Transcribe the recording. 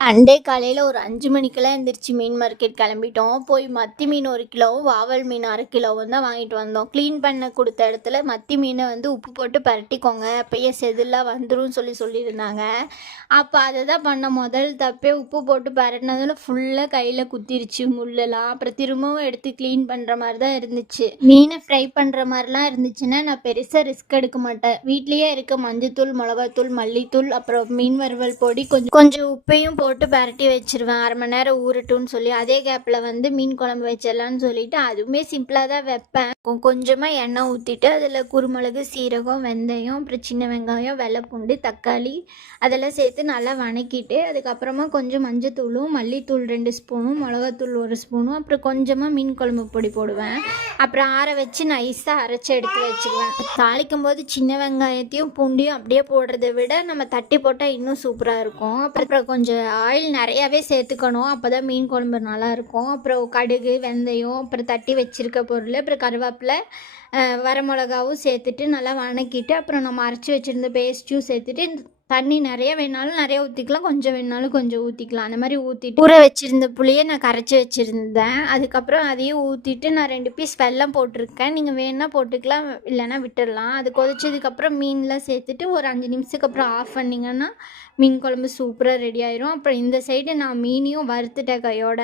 அண்டே காலையில் ஒரு 5 மணிக்கெல்லாம் எந்திரிச்சு மீன் மார்க்கெட் கிளம்பிட்டோம். போய் மத்தி மீன் 1 கிலோவும், வாவல் மீன் 1/2 கிலோவும் தான் வாங்கிட்டு வந்தோம். க்ளீன் பண்ண கொடுத்த இடத்துல மத்தி மீனை வந்து உப்பு போட்டு பரட்டிக்கோங்க, அப்பயே செதில்லாம் வந்துடும் சொல்லியிருந்தாங்க. அப்போ அதை தான் பண்ண முதல் தப்பே. உப்பு போட்டு பரட்டினதில் ஃபுல்லாக கையில் குத்திருச்சு முள்ளெல்லாம். அப்புறம் திரும்பவும் எடுத்து க்ளீன் பண்ணுற மாதிரி தான் இருந்துச்சு. மீனை ஃப்ரை பண்ணுற மாதிரிலாம் இருந்துச்சுன்னா நான் பெருசாக ரிஸ்க் எடுக்க மாட்டேன். வீட்லேயே இருக்க மஞ்சத்தூள், மிளகாத்தூள், மல்லித்தூள், அப்புறம் மீன் வறுவல் பொடி, கொஞ்சம் உப்பையும் போட்டு பரட்டி வச்சிருவேன். 1/2 மணி நேரம் ஊறட்டும்னு சொல்லி. அதே கேப்பில் வந்து மீன் குழம்பு வச்சிடலான்னு சொல்லிட்டு அதுவுமே சிம்பிளாக தான் வைப்பேன். கொஞ்சமாக எண்ணெய் ஊற்றிட்டு அதில் குருமிளகு, சீரகம், வெந்தயம், அப்புறம் சின்ன வெங்காயம், வெள்ளைப்பூண்டு, தக்காளி அதெல்லாம் சேர்த்து நல்லா வணக்கிட்டு அதுக்கப்புறமா கொஞ்சம் மஞ்சத்தூளும், மல்லித்தூள் 2 ஸ்பூனும், மிளகாத்தூள் 1 ஸ்பூனும், அப்புறம் கொஞ்சமாக மீன் குழம்பு பொடி போடுவேன். அப்புறம் ஆற வச்சு நைஸாக அரைச்சி எடுத்து வச்சுக்குவேன். தாளிக்கும் போது சின்ன வெங்காயத்தையும் பூண்டையும் அப்படியே போடுறதை விட நம்ம தட்டி போட்டால் இன்னும் சூப்பராக இருக்கும். அப்புறம் கொஞ்சம் ஆயில் நிறையாவே சேர்த்துக்கணும், அப்போ தான் மீன் குழம்பு நல்லாயிருக்கும். அப்புறம் கடுகு, வெந்தயம், அப்புறம் தட்டி வச்சுருக்க பொருள், அப்புறம் கருவேப்பிலை, வரமிளகாவும் சேர்த்துட்டு நல்லா வணக்கிட்டு அப்புறம் நம்ம அரைச்சி வச்சுருந்த பேஸ்ட்டையும் சேர்த்துட்டு தண்ணி நிறைய வேணாலும் நிறைய ஊற்றிக்கலாம், கொஞ்சம் வேணாலும் கொஞ்சம் ஊற்றிக்கலாம். அந்த மாதிரி ஊற்றிட்டு ஊற வச்சுருந்த புளியை நான் கரைச்சி வச்சுருந்தேன். அதுக்கப்புறம் அதையும் ஊற்றிட்டு நான் 2 பீஸ் வெல்லம் போட்டிருக்கேன். நீங்கள் வேணால் போட்டுக்கலாம், இல்லைன்னா விட்டுடலாம். அது கொதிச்சதுக்கப்புறம் மீன்லாம் சேர்த்துட்டு ஒரு 5 நிமிஷத்துக்கு அப்புறம் ஆஃப் பண்ணிங்கன்னா மீன் குழம்பு சூப்பராக ரெடி ஆயிரும். அப்புறம் இந்த சைடு நான் மீனையும் வறுத்துட்டேன் கையோட.